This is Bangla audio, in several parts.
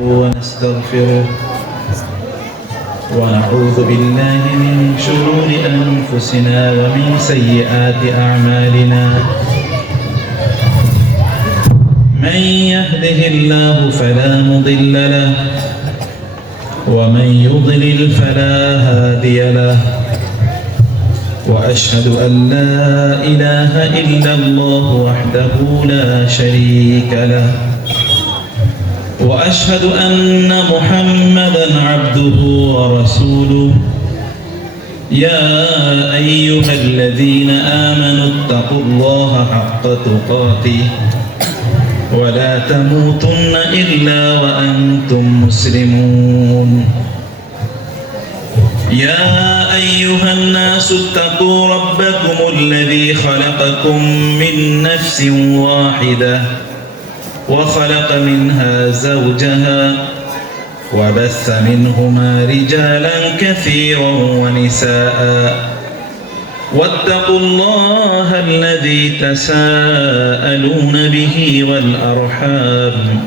ونستغفره ونعوذ بالله من شرور أنفسنا ومن سيئات أعمالنا من يهده الله فلا مضل له ومن يضلل فلا هادي له وأشهد أن لا إله إلا الله وحده لا شريك له وأشهد أن محمدًا عبده ورسوله يا أيها الذين آمنوا اتقوا الله حق تقاته ولا تموتن إلا وأنتم مسلمون يا أيها الناس اتقوا ربكم الذي خلقكم من نفس واحدة وخلق منها زوجها وبث منهما رجالا كثيرا ونساء واتقوا الله الذي تساءلون به والأرحام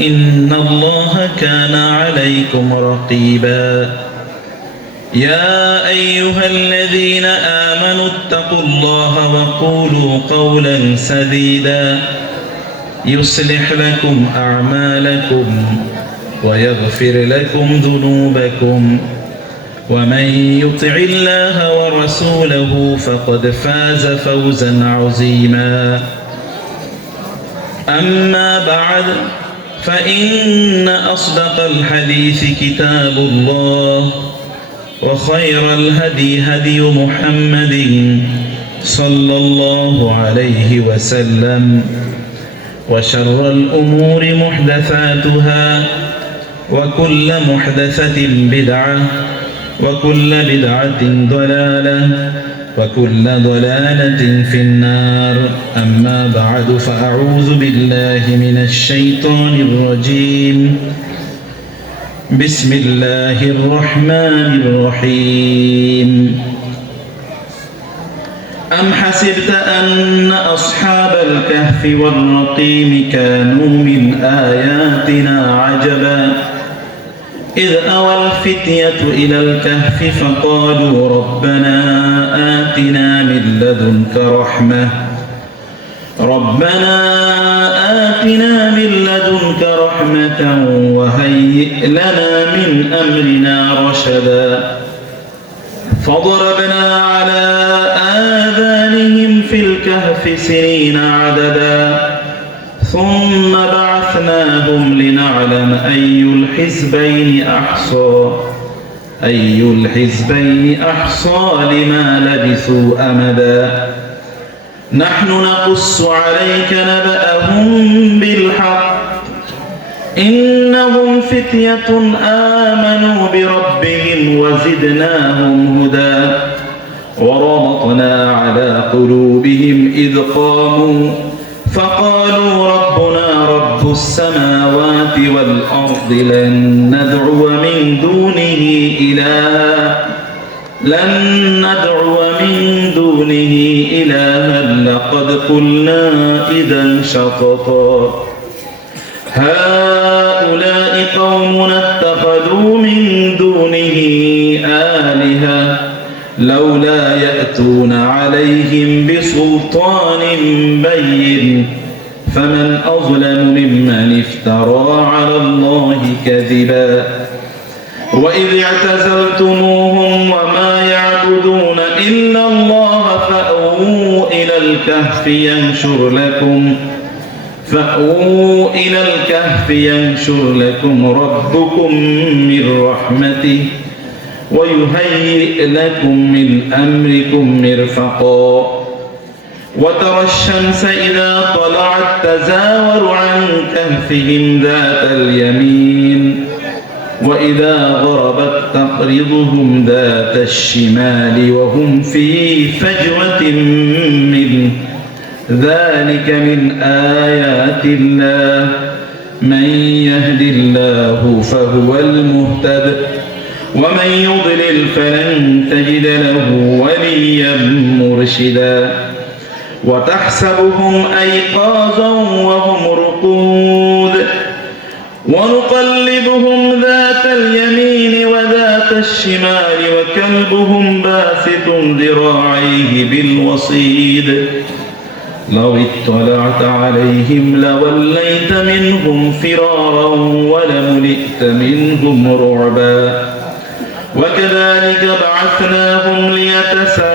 إن الله كان عليكم رقيبا يا أيها الذين آمنوا اتقوا الله وقولوا قولا سديدا يصلح لكم أعمالكم ويغفر لكم ذنوبكم ومن يطع الله ورسوله فقد فاز فوزا عظيما أما بعد فإن أصدق الحديث كتاب الله وخير الهدي هدي محمد صلى الله عليه وسلم وشر الأمور محدثاتها وكل محدثة بدعة وكل بدعة ضلالة وكل ضلالة في النار أما بعد فأعوذ بالله من الشيطان الرجيم بسم الله الرحمن الرحيم أم حسبت أن أصحاب الكهف والرقيم كانوا من آياتنا عجبا إذ أوى الفتية إلى الكهف فقالوا ربنا آتنا من لدنك رحمة وهيئ لنا من أمرنا رشدا فضربنا على آذانهم في الكهف سنين عددا ثم بعثناهم لنعلم أي الحزبين أحصى لما لبثوا أمدا نحن نقص عليك نبأهم بالحق إنهم فتية آمنوا بربهم وزدناهم هدى وربطنا على قلوبهم إذ قاموا فقالوا ربنا رب السماوات والأرض لن ندعو من دونه إلها لقد قلنا إذا شططا هؤلاء قومنا اتخذوا من دونه آلهة لولا يأتون عليهم بسلطان بين فمن أظلم ممن افترى على الله كذبا وإذ اعتزلتموهم وما يعبدون إلا الله فأووا إلى الكهف ينشر لكم ربكم من رحمته ويهيئ لكم من أمركم مرفقا وترى الشمس إذا طلعت تزاور عن كهفهم ذات اليمين وإذا غربت تقرضهم ذات الشمال وهم في فجوة منه ذلك من آيات الله من يهد الله فهو المهتد ومن يضلل فلن تجد له وليا مرشدا وتحسبهم أيقاظا وهم رقود ونقلبهم ذات اليمين وذات الشمال وكلبهم باسط ذراعيه بالوصيد لو اطلعت عليهم لوليت منهم فرارا ولملئت منهم رعبا وكذلك بعثناهم ليتساءلوا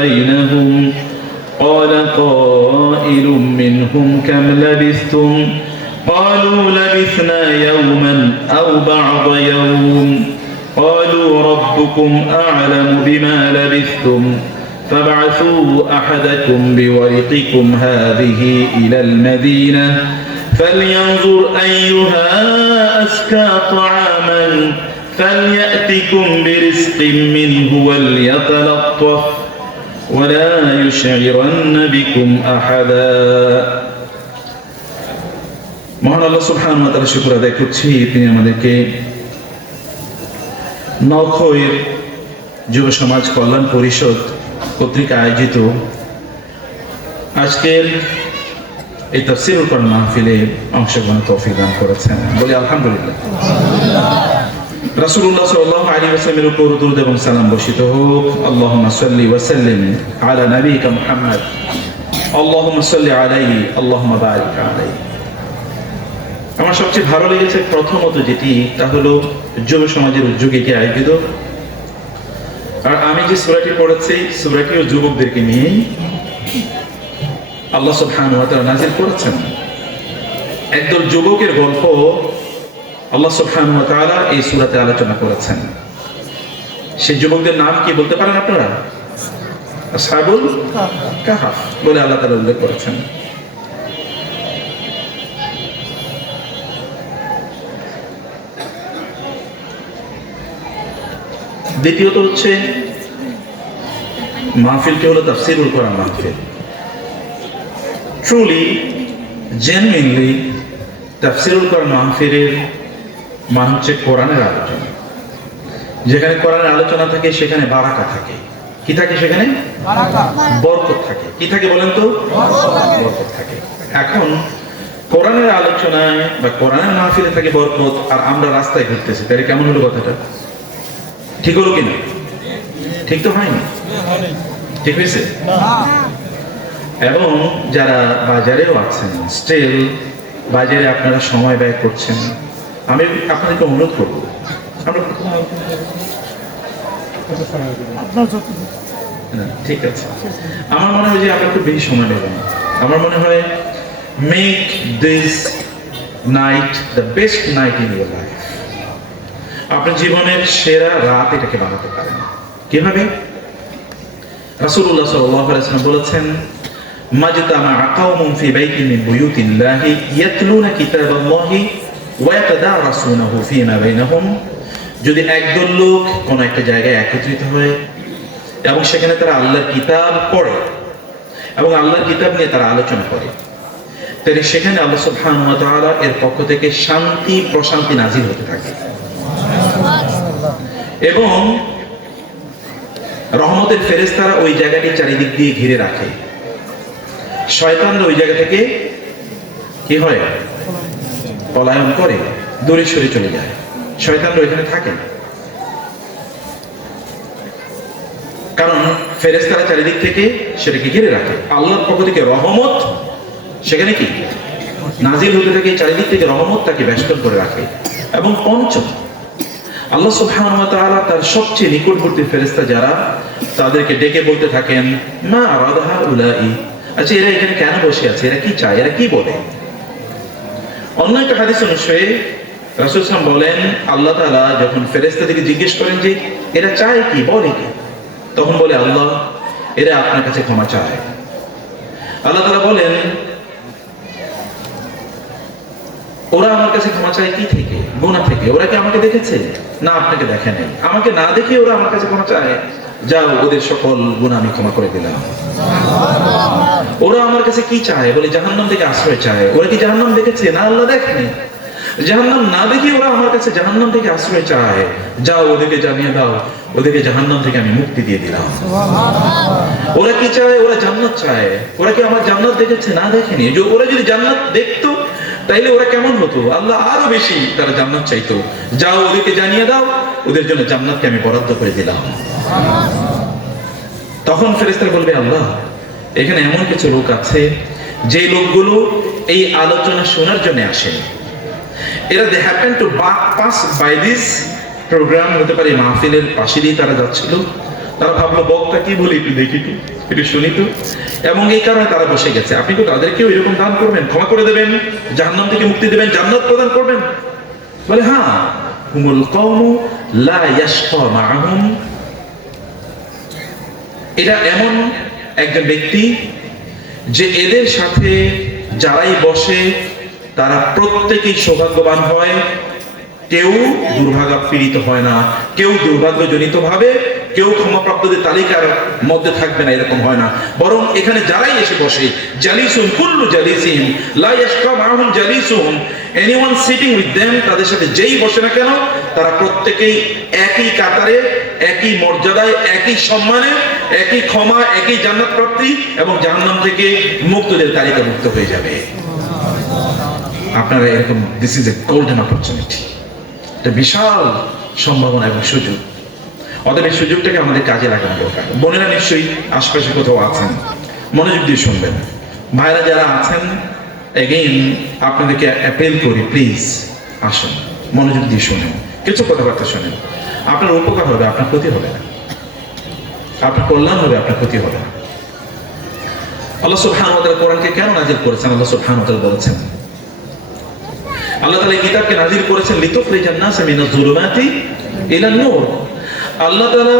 بينهم قال قائل منهم كم لبثتم قالوا لبثنا يوما أو بعض يوم قالوا ربكم أعلم بما لبثتم فابعثوا أحدكم بورقكم هذه إلى المدينة فلينظر أيها أزكى طعاما فليأتكم برزق منه وليتلطف ولا يشعرن بكم أحدا মহান আল্লাহ সুবহানাহু ওয়া তাআলা শুকর আদায় করছি তিনি আমাদেরকে নওখৈর যুব সমাজ কল্যাণ পরিষদ কর্তৃক আয়োজিত আজকের এই তাফসীরুল কোরআন মাহফিলে অংশগ্রহণের তৌফিক দান করেছেন বলি আলহামদুলিল্লাহ। রাসূলুল্লাহ সাল্লাল্লাহু আলাইহি ওয়াসাল্লামের উপর দরুদ এবং সালাম বর্ষিত হোক। আল্লাহুম্মা সাল্লি ওয়া সাল্লিম আলা নাবিয়িকা মুহাম্মদ আল্লাহুম্মা সাল্লি আলাইহি আল্লাহুম্মা বারিক আলাইহি। আমার সবচেয়ে ভালো লেগেছে প্রথমত যেটি তা হলো যুব সমাজের উদ্যোগে এটি আয়োজিত, আর আমি যে সূরাটি পড়েছি সূরাটিও যুবকদেরকে নিয়ে আল্লাহ সুবহানাহু ওয়া তাআলা নাযিল করেছেন। একদল যুবকের গল্প আল্লাহ সুবহানাহু ওয়া তাআলা এই সূরাতে আলোচনা করেছেন। সেই যুবকদের নাম কি বলতে পারেন আপনারা? আসহাবুল কাহফ বলে আল্লাহ তাআলা উল্লেখ করেছেন। দ্বিতীয়ত হচ্ছে মাহফিলটি হলো তাফসীরুল কোরআন মাহফিল। ট্রুলি জেনুইনলি তাফসীরুল কোরআন মাহফিলের মান হচ্ছে কোরআনের আলোচনা। যেখানে কোরআনের আলোচনা থাকে সেখানে বারাকা থাকে। কি থাকে সেখানে? বরকত থাকে। কি থাকে বলেন তো? বরকত থাকে। এখন কোরআনের আলোচনায় বা কোরআনের মাহফিলে থাকে বরকত, আর আমরা রাস্তায় ঘুরতেছি, তাহলে কেমন হলো কথাটা? ঠিক হলো কিনা? ঠিক তো হয়নি। ঠিক হয়েছে? এবং যারা বাজারেও আছেন, স্টিল বাজারে আপনারা সময় ব্যয় করছেন, আমি আপনাদেরকে অনুরোধ করবো ঠিক আছে, আমার মনে হয় যে আপনার খুব বেশি সময় নেবেন। আমার মনে হয় make this night the best night in your life. আপনার জীবনের সেরা রাত এটাকে বানাতে পারেন। কিভাবে? রাসূলুল্লাহ সাল্লাল্লাহু আলাইহি ওয়াসাল্লাম বলেছেন, মাজতামাআ কাওমুন ফি বাইতিন মিন বুয়ুতিল্লাহি ইয়াতলুনা কিতাবাল্লাহি ওয়া ইয়াতাদারাসুনাহু ফীমা বাইনাহুম। যদি একদল লোক কোন একটা জায়গায় একত্রিত হয় এবং সেখানে তারা আল্লাহর কিতাব পড়ে এবং আল্লাহর কিতাব নিয়ে তারা আলোচনা করে, তাহলে সেখানে আল্লাহ সুবহানাহু ওয়া তাআলা এর পক্ষ থেকে শান্তি প্রশান্তি নাযিল হতে থাকে এবং রহমতের ফেরেশতারা ওই জায়গাটি চারিদিক দিয়ে ঘিরে রাখে। শয়তানরা ওই জায়গা থেকে কি হয়? পলায়ন করে, দূরে সরে চলে যায়। শয়তানরা ওইখানে থাকে না, কারণ ফেরেশতারা চারিদিক থেকে সেটাকে ঘিরে রাখে। আল্লাহর পক্ষ থেকে রহমত সেখানে কি নাজিল হতে থাকে, চারিদিক থেকে রহমত তাকে বেষ্টন করে রাখে। এবং পঞ্চম, আল্লাহ সুবহানাহু ওয়া তাআলা তার সবচেয়ে নিকটবর্তী ফেরেশতা যারা, তাদেরকে ডেকে বলতে থাকেন, মা আরাদহা উলাই, আচ্ছা এরা এখানে কেন বসে আছে, এরা কি চায়, এরা কি বলে? অন্য একটা হাদিস অনুসারে রাসূল সাল্লাল্লাহু আলাইহি ওয়াসাল্লাম বলেন, আল্লাহ তাআলা যখন ফেরেশতাদেরকে জিজ্ঞেস করেন যে এরা চায় কি, বলে কি, তখন বলে আল্লাহ এরা আপনার কাছে ক্ষমা চায়। আল্লাহ তাআলা বলেন, ওরা আমার কাছে ক্ষমা চায় কি থেকে? গুনাহ থেকে। ওরা কি আমাকে দেখেছে? না, আপনাকে দেখে নাই। আমাকে না দেখে ওরা আমার কাছে ক্ষমা চায়, যাও ওদের সকল গুনাহ আমি ক্ষমা করে দিলাম। ওরা আমার কাছে কি চায়? বলে জাহান্নাম থেকে আশ্রয় চায়। ওরা কি জাহান্নাম দেখেছে? না, আল্লাহ দেখেনি। জাহান্নাম না দেখে ওরা আমার কাছে জাহান্নাম থেকে আশ্রয় চায়, যাও ওদেরকে জানিয়ে দাও ওদেরকে জাহান্নাম থেকে আমি মুক্তি দিয়ে দিলাম। ওরা কি চায়? ওরা জান্নাত চায়। ওরা কি আমার জান্নাত দেখেছে? না, দেখেনি। ওরা যদি জান্নাত দেখতো তাইলে ওরা কেমন হতো? আল্লাহ আরো বেশি তারা জান্নাত চাইতো। যাও ওদেরকে জানিয়ে দাও, ওদের জন্য জান্নাতকে আমি বরাদ্দ করে দিলাম। তখন ফেরেশতারা বলবে, আল্লাহ, এখানে এমন কিছু লোক আছে যে লোকগুলো এই আলোচনা শোনার জন্য আসেন। এরা they happen to pass by this programme, হতে পারে মাহফিলের পাশে দিয়ে তারা যাচ্ছিল। তারা ভাবলো বক্তা কি বলে একটু দেখি তো, একটু শুনি তো, এবং এই কারণে তারা বসে গেছে। আপনি তো তাদেরকেও এরকম দান করবেন, ক্ষমা করে দেবেন, জাহান্নাম থেকে মুক্তি দেবেন, জান্নাত প্রদান করবেন? বলে হ্যাঁ, হুমুল কওমু লা ইয়াশকা মাআহুম। এটা এমন একজন ব্যক্তি যে এদের সাথে যারাই বসে তারা প্রত্যেকেই সৌভাগ্যবান হয়, কেউ দুর্ভাগ্য পীড়িত হয় না, কেউ দুর্ভাগ্যজনিত ভাবে কেউ ক্ষমাপ্রাপ্তদের তালিকার মধ্যে থাকবে না, এরকম হয় না। বরং এখানে যারাই এসে বসে, জালিসুন কুল্লু জালিসিন লা ইয়াশকা মাআহুম জালিসুহুম, এনিওয়ান সিটিং উইথ देम, তাদের সাথে যেই বসে না কেন তারা প্রত্যেকেই একই কাতারে, একই মর্যাদায়, একই সম্মানে, একই ক্ষমা, একই জান্নাত প্রাপ্তি এবং জাহান্নাম থেকে মুক্তদের তালিকাভুক্ত হয়ে যাবে। আপনারা এরকম, this is a golden opportunity, এটা বিশাল সম্ভাবনা এবং সুযোগ। অতএব এই সুযোগটাকে আমাদের কাজে লাগানো দরকার। বোনেরা নিশ্চয়ই আশপাশে কোথাও আছেন, মনোযোগ দিয়ে শুনবেন। ভাইরা যারা আছেন, এগেইন আপনাদেরকে অ্যাপিল করি, প্লিজ আসুন, মনোযোগ দিয়ে শুনেন, কিছু কথাবার্তা শুনেন। আপনার উপকার হবে, আপনার ক্ষতি হবে না। আপনার কল্যাণ হবে, আপনার ক্ষতি হবে না। আল্লাহ সুবহানাহু ওয়া তাআলা কোরআনকে কেন নাযিল করেছেন? আল্লাহ সুবহানাহু ওয়া তাআলা বলেছেন, আল্লাহ তাআলা এই কিতাবকে নাযিল করেছেন লিতুখরিজান নাস মিনাজ যুলুমাতি ইলান নূর। আল্লাহ তাআলা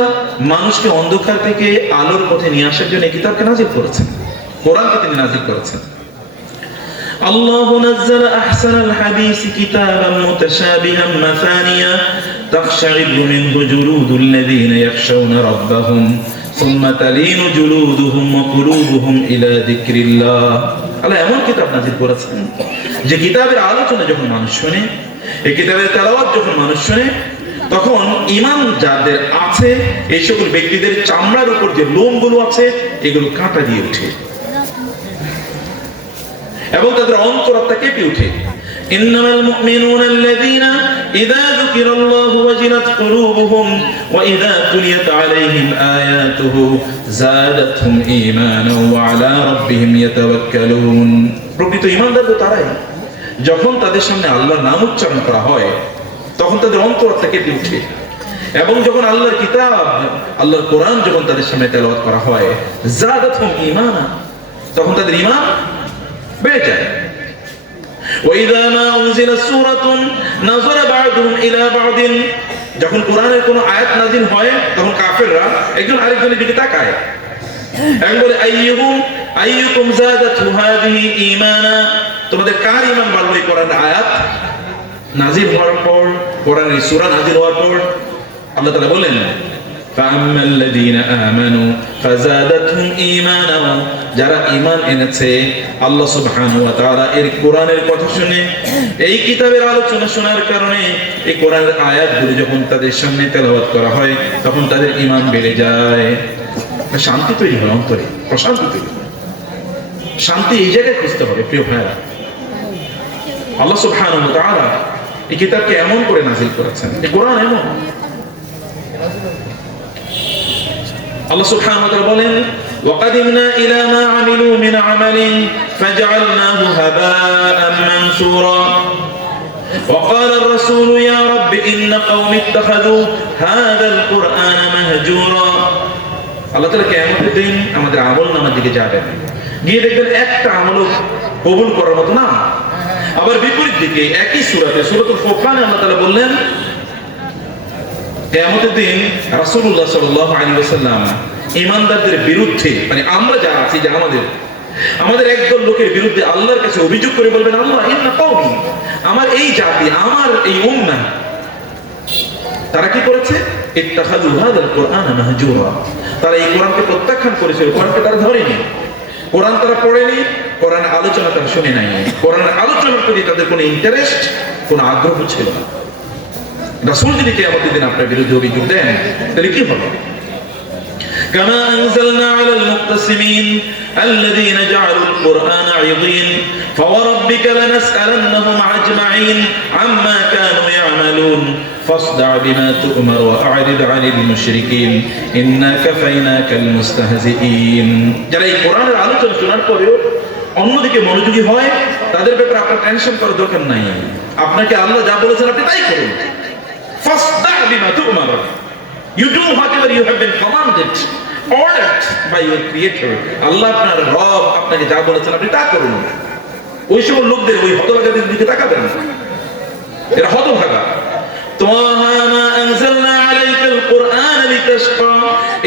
মানুষকে অন্ধকার থেকে আলোর পথে নিয়ে আসার জন্য এই কিতাবকে নাযিল করেছেন, কোরআনকে তিনি নাযিল করেছেন। আল্লাহু নাযালা আহসানাল হাদিসি কিতাবান মুতাশাবিহান মাসানিয়া তাখশা'iরু মিনহু জুলুদুল লাযীনা ইয়াখশাউনা রাব্বাহুম সুম্মা তালিনু জুলুদুহুম ওয়া কুলুবুহুম ইলা যিকরিল্লাহ। আল্লাহ এমন কিতাব নাযিল করেছেন যে কিতাবের আলোচনা যখন মানুষ শুনে, এই কিতাবের তেলাওয়াত যখন মানুষ শুনে, তখন ঈমান যাদের আছে এই সকল ব্যক্তিদের চামড়ার উপর যে লোমগুলো আছে এগুলো কাঁটা দিয়ে ওঠে এবং তাদের অন্তরাত্মা কেঁপে ওঠে। ইন্নামাল মুমিনুনা আল্লাযীনা ইযা যুকিরাল্লাহু ওয়াজিলাত কুলুবুহুম ওয়া ইযা তুলিয়াত আলাইহিম আয়াতুহু যাদাতহুম ঈমানান ওয়া আলা রাব্বিহিম ইয়াতাওয়াক্কালুন। প্রকৃত ঈমানদার তো তারাই, যখন তাদের সামনে আল্লাহর নাম উচ্চারণ করা হয় তখন তাদের অন্তরাত্মা কেঁপে ওঠে, এবং যখন আল্লাহর কিতাব, আল্লাহর কোরআন যখন তাদের সামনে তেলাওয়াত করা হয়, যাদাতহুম ঈমানা, তখন তাদের ঈমান বেড়ে যায়। ওয়াইযা মা উনজিলাত সূরাতুন নাযারা বা'দুহুম ইলা বা'দিন, যখন কোরআনের কোনো আয়াত নাযিল হয় তখন কাফেররা একজন আরেকজনের দিকে তাকায় এবং বলে, আইয়ুকুম যাদাতহু হাযিহি ঈমানা, তোমাদের কার ঈমান বাড়লো এই কোরআনের আয়াত নাযিল হওয়ার পর, কোরআনের সূরা নাযিল হওয়ার পর? আল্লাহ তাআলা বলেন, ফাআম্মাল্লাযীনা আমানু ফাযাদাতহুম ঈমানা, যারা ঈমান এনেছে, আল্লাহ সুবহানাহু ওয়া তাআলা এর কোরআনের কথা শুনে, এই কিতাবের আলোচনা শোনার কারণে এই কোরআনের আয়াতগুলো যখন তাদের সামনে তেলাওয়াত করা হয় তখন তাদের ঈমান বেড়ে যায়, শান্তি তৈরি হয় অন্তরে, প্রশান্তি তৈরি হয়। শান্তি এই জায়গায় খুঁজতে হবে প্রিয় ভাইরা। আল্লাহ সুবহানাহু ওয়া তাআলা এই কিতাবকে এমন করে নাযিল করেছেন, এই কোরআন এমন। আল্লাহ সুবহানাহু ওয়া তাআলা বলেন, ওয়াকাদিমনা ইলা মা আমিলু মিন আমালিন ফাজআলনাহু হাবাআন মানসুরা وقال الرسول يا رب إن قومي اتخذوا هذا القرآن مهجورا। আল্লাহ তাআলা কিয়ামতের দিন আমাদের আমলনামার দিকে যাবেন, গিয়ে দেখবেন একটা আমলও কবুল করার মতো না। আবার বিপরীত দিকে একই সূরাতে, সূরাতুল ফুরকানে আল্লাহ তাআলা বললেন, কিয়ামতের দিন রাসূলুল্লাহ সাল্লাল্লাহু আলাইহি ওয়াসাল্লাম ঈমানদারদের বিরুদ্ধে, মানে আমরা যারা আছি, যারা আমাদের একদল লোকের বিরুদ্ধে আল্লাহর কাছে অভিযোগ করে বলবেন, আল্লাহ ইন্না কওমি, আমার এই জাতি, আমার এই উম্মাহ, তারা কি করেছে? ইত্তাখাযু হাযাল কুরআনা মাহজুরা, তারা এই কোরআনকে প্রত্যাখ্যান করেছে, কোরআনকে তারা ধরেনি, কোরআন তারা পড়েনি, কোরআন আলোচনা তারা শুনে নাই, কোরআন আলোচনার প্রতি তাদের কোনো ইন্টারেস্ট, কোনো আগ্রহ ছিল না। রাসূল যদি কিয়ামতের দিন আপনার বিরুদ্ধে অভিযোগ দেন তাহলে কি হবে? কামা আনজালনা আলাল মুক্তাসিমিন الذين جعلوا القرآن عضين فوربك لنسألنهم أجمعين عما كانوا يعملون فاصدع بما تؤمر وأعرض عن المشركين إنا كفيناك المستهزئين যারা এই কোরআনের আলোচনা শোনার পরেও অন্যদিকে মনোযোগী হয় তাদের ব্যাপারে আপনার টেনশন করার দরকার নাই। আপনাকে আল্লাহ যা বলেছেন আপনি তাই করুন। ফাসদা বিমা তু'মার, you do whatever you have been commanded, ordered by your creator. আল্লাহ আপনার রব আপনাকে যা বলেছেন আপনি তা করুন। ওই সকল লোকদের ওই হতভাগাদের দিকে তাকাবেন না, এরা হতভাগা। طه ما أنزلنا عليك القرآن لتشقى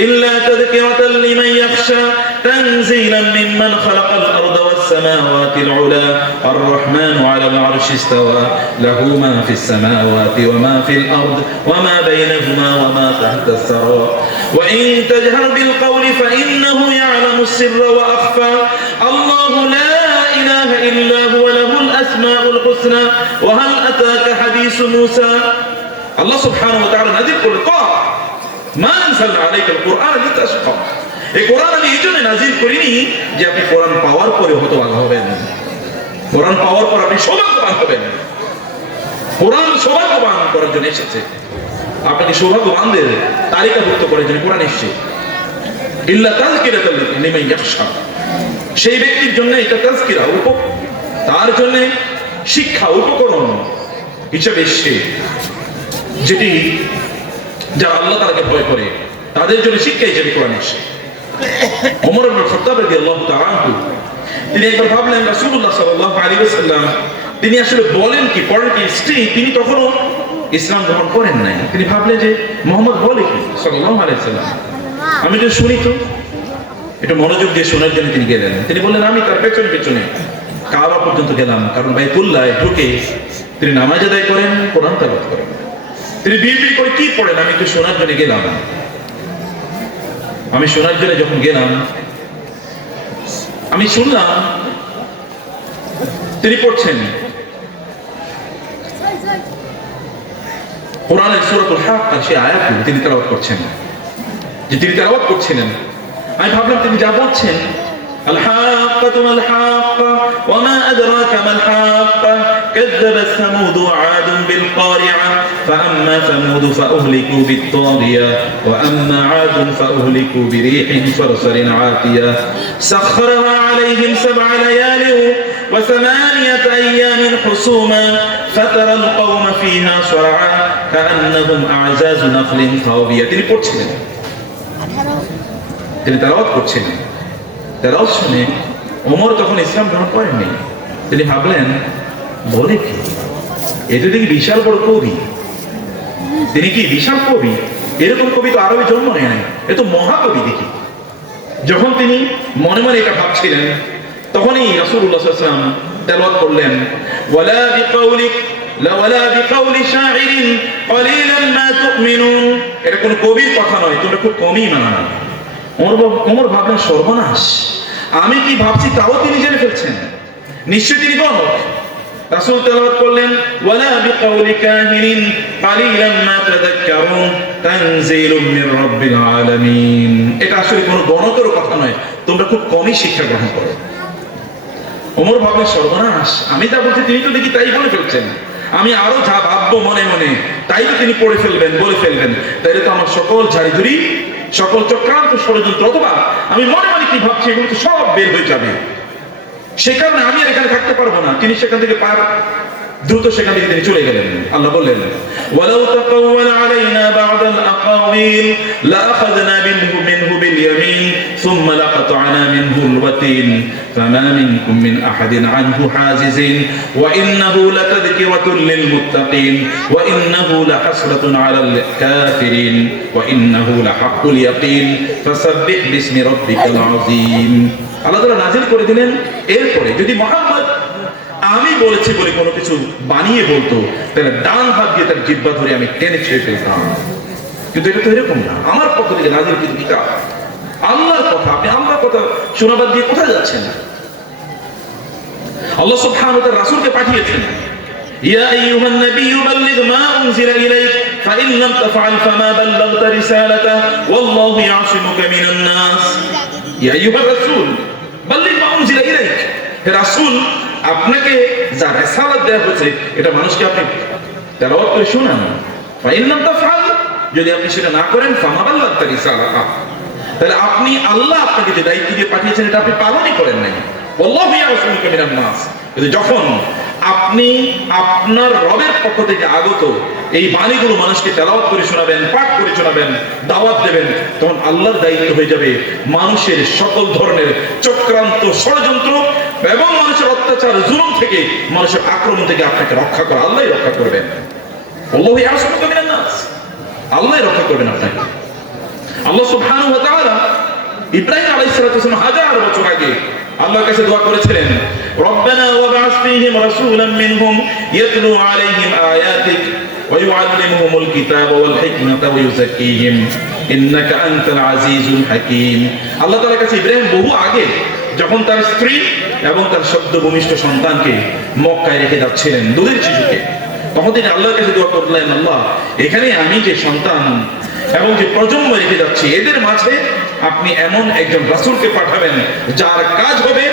إلا تذكرة لمن يخشى تنزيلا ممن خلق الأرض والسماوات العلى الرحمن على العرش استوى له ما في السماوات وما في الأرض وما بينهما وما تحت الثرى وإن تجهر بالقول فإنه يعلم السر وأخفى الله لا إله إلا هو له الأسماء الحسنى وهل أتاك حديث موسى আল্লাহ সুবহানাহু ওয়া তাআলা নাযিল করলেন মা আনজালনা আলাইকাল কুরআন লিতাশকা, এই কোরআন আমি এইজন্য নাযিল করিনি যে আপনি কোরআন পাওয়ার পরে হতভাগা হবেন, কোরআন পাওয়ার পর আপনি সৌভাগ্যবান হবেন। কোরআন সৌভাগ্যবান করার জন্য এসেছে, আপনাকে সৌভাগ্যবানদের তালিকাভুক্ত করার জন্য কোরআন এসেছে। ইল্লা তাযকিরাতাল লিমান ইয়াখশা, সেই ব্যক্তির জন্য এটা তাযকিরা, তার জন্য শিক্ষা উপকরণ হিসেবে এসেছে, যেটি যারা আল্লাহ তাআলাকে ভয় করে তাদের জন্য শিক্ষা হিসেবে কোরআন এসেছে। ওমর ইবনে খাত্তাব রাদিয়াল্লাহু তাআলা আনহু তিনি একবার ভাবলেন রাসূলুল্লাহ সাল্লাল্লাহু আলাইহি ওয়াসাল্লাম তিনি আসলে বলেন কি, পড়েন কি, তিনি তখনও ইসলাম গ্রহণ করেন নাই। তিনি ভাবলেন যে মুহাম্মদ বলে কি সাল্লাল্লাহু আলাইহি ওয়াসাল্লাম, আমি তো শুনি তো, এটা মনোযোগ দিয়ে শোনার জন্য তিনি গেলেন। তিনি বললেন আমি তার পেছনে পেছনে কাবা পর্যন্ত গেলাম, কারণ বাইতুল্লাহে ঢুকে তিনি নামাজ আদায় করেন, কোরআন তেলাওয়াত করেন। তিনি বিড়বিড় করে কি পড়েন আমি তো শোনার জন্য গেলাম। আমি শোনার জন্য যখন গেলাম আমি শুনলাম তিনি পড়ছেন কোরআনের সূরাতুল হাক্কা, সেই আয়াতগুলো তিনি তেলাওয়াত করছেন। যে তিনি তেলাওয়াত করছিলেন আমি ভাবলাম তিনি যা বলছেন الحاقة ما الحاقة وما أدراك ما الحاقة كذبت ثمود وعاد بالقارعة فأما ثمود فأهلكوا بالطاغية وأما عاد فأهلكوا بريح صرصر عاتية سخرها عليهم 7 ليال و8 أيام حسوما فترى القوم فيها صرعا كأنهم أعجاز نخل خاوية। তিনি পড়ছিলেন, তিনি তেলাওয়াত করছিলেন। তেলাওয়াত শুনে ওমর তখন ইসলাম গ্রহণ করেননি। তিনি ভাবলেন বলে কি, এটা দেখি বিশাল বড় কবি, তিনি কি বিশাল কবি, এরকম কবি তো আরবে জন্ম নেয় নাই, এ তো মহাকবি দেখি। যখন তিনি মনে মনে এটা ভাবছিলেন তখনই রাসূলুল্লাহ সাল্লাল্লাহু আলাইহি ওয়াসাল্লাম তেলাওয়াত করলেন ওয়ালা বিকাউলিক ওয়ালা বিকাউলি শাইরিন ক্বালিলান মা তুমিনুন, এটা কোন কবির কথা নয়, তোমরা খুব কমই মানো। ওমর ভাবলেন সর্বনাশ, আমি কি ভাবছি তাও তিনি জেনে ফেলছেন, নিশ্চয়ই তিনি গণক। রাসূল তেলাওয়াত করলেন ওয়ালা বিকাউলি কাহিনিন ক্বালিলান মা তাযাক্কারুন তানজিলুম মির রাব্বিল আলামিন, এটা আসলে কোনো গণকের কথা নয়, তোমরা খুব কমই শিক্ষা গ্রহণ করো। ওমর ভাবলেন সর্বনাশ, আমি যা বলছি তিনি তো দেখি তাই বলে ফেলছেন, আমি আরো যা ভাববো মনে মনে তাই তো তিনি পড়ে ফেলবেন, বলে ফেলবেন, তাইলে তো আমার সকল ঝাড়িধুরি, সকল চক্রান্ত, ষড়যন্ত্র, অথবা আমি মনে মনে কি ভাবছি এগুলো তো সব বের হয়ে যাবে। সে কারণে আমি আর এখানে থাকতে পারবো না। তিনি সেখান থেকে দ্রুত সেখান থেকে তিনি চলে গেলেন। আল্লাহ বললেন ওয়ালাউ তাকাওয়ালা আলাইনা বা'দাল আকাওয়িল লাআখাযনা মিনহু বিল ইয়ামিন সুম্মা লাকাত'না মিনহুল ওয়াতিন ফামা মিনকুম মিন আহাদিন আনহু হাজিজিন ওয়া ইন্নাহু লাতাযকিরাতুল লিল মুত্তাকিন ওয়া ইন্নাহু লাহাসরাতুন আলাল কাফিরিন ওয়া ইন্নাহু লাহাক্কুল ইয়াকিন ফাসাব্বিহ বিসমি রাব্বিকাল আযীম। আল্লাহ তাআলা নাযিল করে দিলেন। এরপরে যদি মুহাম্মদ আমি বলেছি বলে কোনো কিছু বানিয়ে বলতো তাহলে ডান হাত দিয়ে তার জিহ্বা ধরে আমি টেনে ছেড়ে ফেলতাম, কিন্তু এটা তো এরকম না। আমার পক্ষ থেকে নাযিল কিন্তু কিতাব, আল্লাহর কথা। আপনি আল্লাহর কথা শোনাবার দিয়ে কোথায় যাচ্ছেন? আল্লাহ সুবহানাহু ওয়া তাআলা রাসূলকে পাঠিয়েছেন ইয়া আইয়ুহান নাবিয়্যু বাল্লিগ মা উনজিলা ইলাইক ফাইন লাম তাফআল ফামা বাল্লাগতা রিসালাতাহু ওয়াল্লাহু ইয়াসিমুকা মিনান নাস। ইয়া আইয়ুহার রাসূল, বাল্লিগ মা উনজিলা ইলাইক, হে রাসূল আপনাকে যা রিসালাত দেয়া হয়েছে এটা মানুষকে আপনি তেলাওয়াত করে শোনান। ফাইন লাম তাফআল, যদি আপনি সেটা না করেন ফামা বাল্লাগতা রিসালাতা, তাহলে আপনি আল্লাহ আপনাকে যে দায়িত্ব দিয়ে পাঠিয়েছেন এটা আপনি পালনই করেন নাই। আল্লাহু ইয়াসুমুকা মিনান নাস, কিন্তু যখন আপনি আপনার রবের পক্ষ থেকে আগত এই বাণীগুলো মানুষকে তেলাওয়াত করে শোনাবেন, পাঠ করে শোনাবেন, দাওয়াত দেবেন, তখন আল্লাহর দায়িত্ব হয়ে যাবে মানুষের সকল ধরনের চক্রান্ত, ষড়যন্ত্র এবং মানুষের অত্যাচার, জুলুম থেকে, মানুষের আক্রমণ থেকে আপনাকে রক্ষা করা। আল্লাহই রক্ষা করবেন। আল্লাহু ইয়াসুমুকা মিনান নাস, আল্লাহই রক্ষা করবেন আপনাকে। আল্লাহ সুবহানাহু ওয়া তাআলা ইব্রাহিম আলাইহিস সালাম হাজার বছর আগে আল্লাহর কাছে দোয়া করেছিলেন, রব্বানা ওয়াবআস ফীহিম রাসূলাম মিনহুম ইয়াতলু আলাইহিম আয়াতিক ওয়া ইউআল্লিমুহুমুল কিতাবা ওয়াল হিকমাতা ওয়া ইউযাক্কিহিম ইন্নাকা আনতাল আজিজুল হাকীম। আল্লাহ তাআলার কাছে ইব্রাহিম বহু আগে, যখন তার স্ত্রী এবং তার সদ্য ভূমিষ্ঠ সন্তানকে মক্কায় রেখে যাচ্ছিলেন, দুধের শিশুকে, তখন তিনি আল্লাহর কাছে দোয়া করলেন, আল্লাহ এখানে আমি যে সন্তান এবং যে প্রজন্ম রেখে যাচ্ছি এদের মাঝে আপনি এমন একজন রাসূলকে পাঠাবেন যার কাজ হবে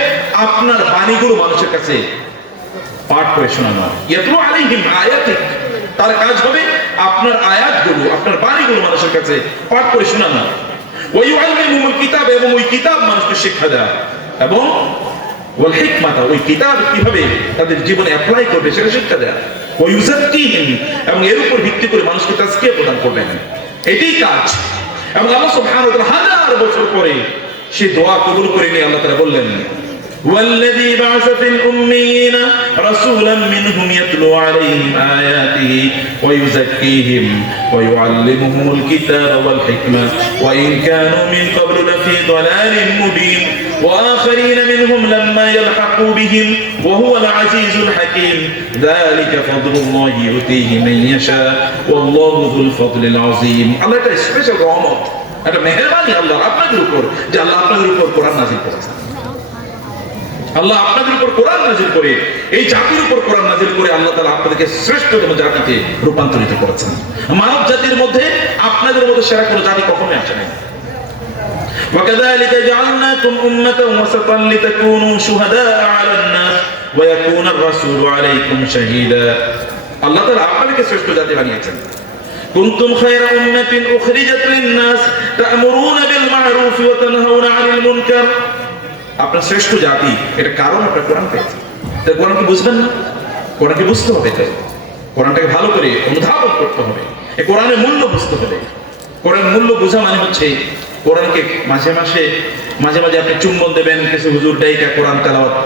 আপনার বাণীগুলো মানুষের কাছে পাঠ করে শোনানো। ইয়াতলু আলাইহিম আয়াতিক, তার কাজ হবে আপনার আয়াতগুলো, আপনার বাণীগুলো মানুষের কাছে পাঠ করে শোনানো। ওয়া ইউআল্লিমুহুমুল কিতাব, এবং ওই কিতাব মানুষকে শিক্ষা দেয়া, এবং ওয়াল হিকমাতা, ওই কিতাব কিভাবে তাদের জীবনে অ্যাপ্লাই করবে সেটা শিক্ষা দেয়া। ওয়া ইউযাক্কিহিম, এবং এর উপর ভিত্তি করে মানুষকে তাজকিয়া প্রদান করবেন। এটাই কাজ। এবং আল্লাহ সুবহানাহু ওয়া তাআলা হাজার বছর পরে সেই দোয়া কবুল করে নিয়ে আল্লাহ তাআলা বললেন, ওয়াল্লাযী বা'আসা ফিল উম্মিয়িনা রাসূলাম মিনহুম ইয়াতলু আলাইহিম আয়াতিহি ওয়া ইউযাক্কিহিম ওয়া ইউআল্লিমুহুমুল কিতাবা ওয়াল হিকমা ওয়া ইন কানু মিন ক্বাবলু লাফী দালালিন মুবিন ওয়া আখারিনা মিনহুম লাম্মা ইয়ালহাকু বিহিম ওয়া হুয়াল আজিজুল হাকীম যালিকা ফাদলুল্লাহি ইউতীহি মান ইয়াশা ওয়াল্লাহু যুল ফাদলিল আযীম। আল্লাহ একটা স্পেশাল রহমত, একটা মেহেরবানি আল্লাহ আপনাদের উপর, যে আল্লাহ আপনাদের উপর কোরআন নাযিল করেছেন। আল্লাহ আপনাদের উপর কোরআন নাযিল করে, এই জাতির উপর কোরআন নাযিল করে আল্লাহ তাআলা আপনাদেরকে শ্রেষ্ঠতম জাতিতে রূপান্তরিত করেছেন। মানব জাতির মধ্যে আপনাদের মতো সেরা কোনো জাতি কখনোই আসে নাই। وكذلك جعلناكم أمة وسطا لتكونوا شهداء على الناس ويكون الرسول عليكم شهيدا। আল্লাহ তাআলা আপনাদেরকে শ্রেষ্ঠ জাতি বানিয়েছেন। كنتم خير أمة أخرجت للناس تأمرون بالمعروف وتنهون عن المنكر। আপনার শ্রেষ্ঠ জাতি, এটা কারণ আপনার কোরআন পেয়েছে। তাই কোরআনকে বুঝবেন না, কোরআনকে বুঝতে হবে, তাই কোরআনটাকে ভালো করে অনুধাবন করতে হবে, এই কোরআনের মূল্য বুঝতে হবে। কোরআনের মূল্য বোঝা মানে হচ্ছে কোরআনকে মাঝে মাঝে আপনি চুম্বন দেবেন, কিছু হুজুর ডাইকা কোরআন তেলাওয়াত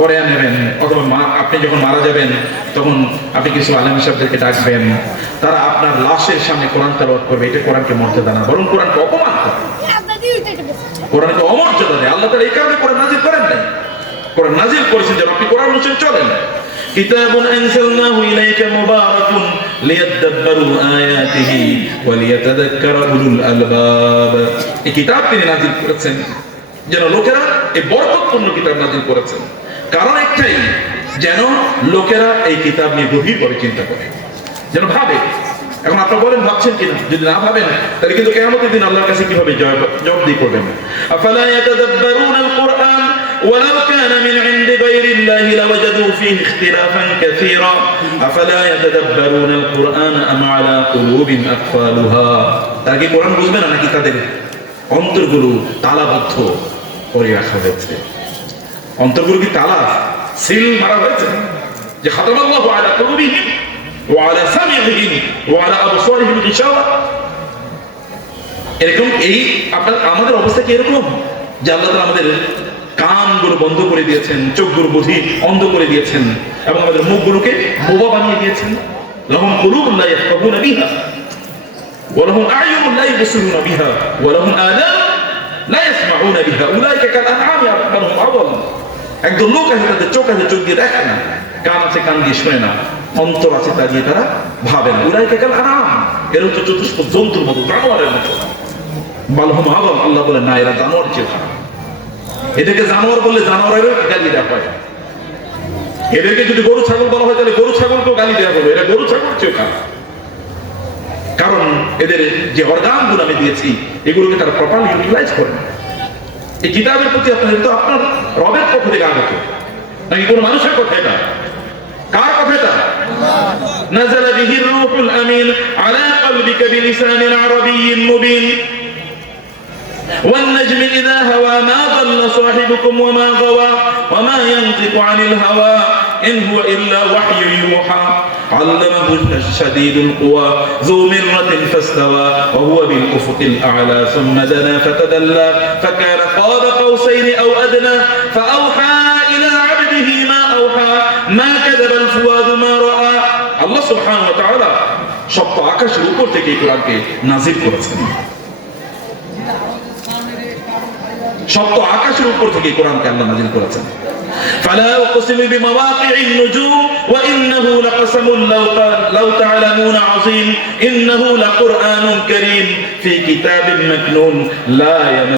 করে নেবেন, অথবা আপনি যখন মারা যাবেন তখন আপনি কিছু আলেম সাহেবদেরকে ডাকবেন, তারা আপনার লাশের সামনে কোরআন তেলাওয়াত করবে। এটা কোরআনকে মর্যাদা না, বরং কোরআনকে অপমান করে, কোরআনকে অমর্যাদা দেয়। আল্লাহ তাআলা এই কারণে কোরআন নাযিল করেন নাই। কোরআন নাযিল করেছেন যেন আপনি কোরআন অনুসারে চলেন। কিতাবুন আনজালনাহু ইলাইকা মুবারাকুন লিয়াদাব্বারু আয়াতিহি ওয়া লিয়াতাযাক্কারা উলুল আলবাব। এই কিতাব তিনি নাযিল করেছেন যেন লোকেরা, এই বরকতপূর্ণ কিতাব নাযিল করেছেন কারণ একটাই, যেন লোকেরা এই কিতাব নিয়ে গভীরভাবে চিন্তা করে, যেন ভাবে। এখন আপনারা বলেন ভাবছেন কিনা? যদি না ভাবেন তাহলে কিন্তু কিয়ামতের দিন আল্লাহর কাছে কিভাবে জবাবদিহি করবেন? আফালা ইয়াতাদাব্বারুনাল কুরআন ওয়ালাউ কানা মিন ইনদি গায়রিল্লাহি লাওয়াজাদু ফীহি ইখতিলাফান কাসীরা আফালা ইয়াতাদাব্বারুনাল কুরআন আম আলা কুলুবিন আকফালুহা। তারা কি কোরআন বুঝবে না, নাকি তাদের অন্তরগুলো তালাবদ্ধ করে রাখা হয়েছে? অন্তরগুলো কি তালা সিল মারা হয়েছে যে খাতামাল্লাহু আলা কুলুবিহিম ওয়া আলা সামিইহিম ওয়া আলা আবসারিহিম গিশাওয়া? এরকম এই আমাদের অবস্থা কি এরকম যে আল্লাহ তাআলা আমাদের কানগুলো বন্ধ করে দিয়েছেন, চোখগুলো বধির অন্ধ করে দিয়েছেন, এবং আমাদের মুখগুলোকে বোবা বানিয়ে দিয়েছেন। লাহুম কুলুবুন লা ইয়াফকাহুনা বিহা ওয়া লাহুম আ'য়ুনুন লা ইবসিরুনা বিহা ওয়া লাহুম আযানুন লা ইয়াসমাউনা বিহা উলাইকা কাল আনআমি বাল হুম আযাল। একদম লোক আছে, তাদের চোখ আছে, চোখ দিয়ে দেখে না, কান আছে, কান দিয়ে শোনে না, অন্তর আছে, তা দিয়ে তারা ভাবে না। উলাইকা কাল আনআম, এর হচ্ছে চতুষ্প জন্তুর মতো, জানোয়ারের মতো। বাল হুম আযাল, আল্লাহ বলে না, এরা জানোয়ার চেয়ে খারাপ। এদেরকে জানোয়ার বললে জানোয়ারেরও গালি দেওয়া হয়। এদেরকে যদি গরু ছাগল বলা হয় তাহলে গরু ছাগলকেও গালি দেওয়া হবে, এরা গরু ছাগল চেয়ে খারাপ। কারণ এদের যে অর্গানগুলো আমি দিয়েছি এগুলোকে তারা প্রপারলি ইউটিলাইজ করে না। এই কিতাবের প্রতি আপনাদের তো আপনার রবের পক্ষ থেকে আগত, নাকি কোন মানুষের কথা? এটা কার কথা? এটা নাযালা বিহির রূহুল আমিন আলা কলবিকা বিলিসানিন আরাবিয়্যিন মুবিন والنجم إذا هوى ما ضل صاحبكم وما غوى وما ينطق عن الهوى إن هو إلا وحي يوحى علمه شديد القوى ذو مرة فاستوى وهو بالأفق الأعلى ثم دنا فتدلى فكان قاب قوسين أو أدنى فأوحى إلى عبده ما أوحى ما كذب الفؤاد ما رأى الله سبحانه وتعالى সপ্ত আকাশের উপর থেকে এই কোরআনকে নাজিল করেছেন। সপ্ত আকাশের উপর থেকে কোরআনকে আল্লাহ নাজিল করেছেন। ফালা উকসিমু বিমাওয়াকি'in নুজুম ওয়া ইন্নাহু লাকাসামুন লাউ তা'লামুনা আযীম ইন্নাহু লাকুরআনুন কারীম ফি কিতাবিন মাকনুন লা